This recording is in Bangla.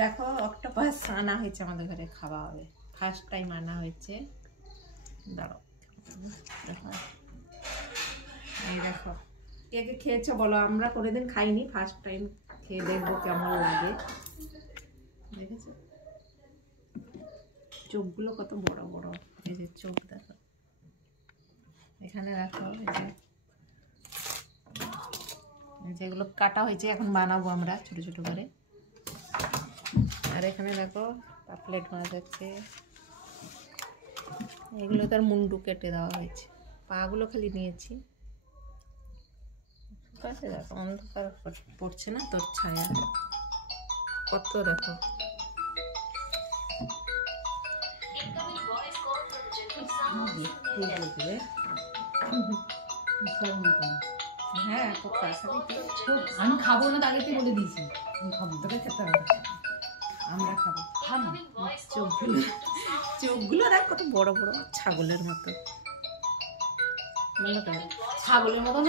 দেখো অক্টোপাস আনা হয়েছে আমাদের ঘরে, খাওয়া হবে, ফার্স্ট টাইম আনা হয়েছে। দাঁড়াও, এই দেখো, কে কে খেয়েছো বলো? আমরা কোনোদিন খাইনি, ফার্স্ট টাইম খেয়ে দেখবো কেমন লাগে। দেখেছো চোখগুলো কত বড় বড়, এই যে চোখ দেখো, এখানে রাখো। যেগুলো কাটা হয়েছে এখন বানাবো আমরা ছোট ছোট করে। আর এখানে দেখো পাপলেট মাছ যাচ্ছে, এগুলো তার মুন্ডু কেটে দেওয়া হয়েছে, পাগুলো খালি নিয়েছি। কাছে দেখো অন্ধকার পড়ছে না তোর ছায়া কত, দেখো হ্যাঁ আমি খাবো না, তাকে বলে দিয়েছি তোকে খেতে হবে, আমরা খাবো। চোখগুলো দেখ কত বড় বড়, ছাগলের মতো, ছাগলের মতো না।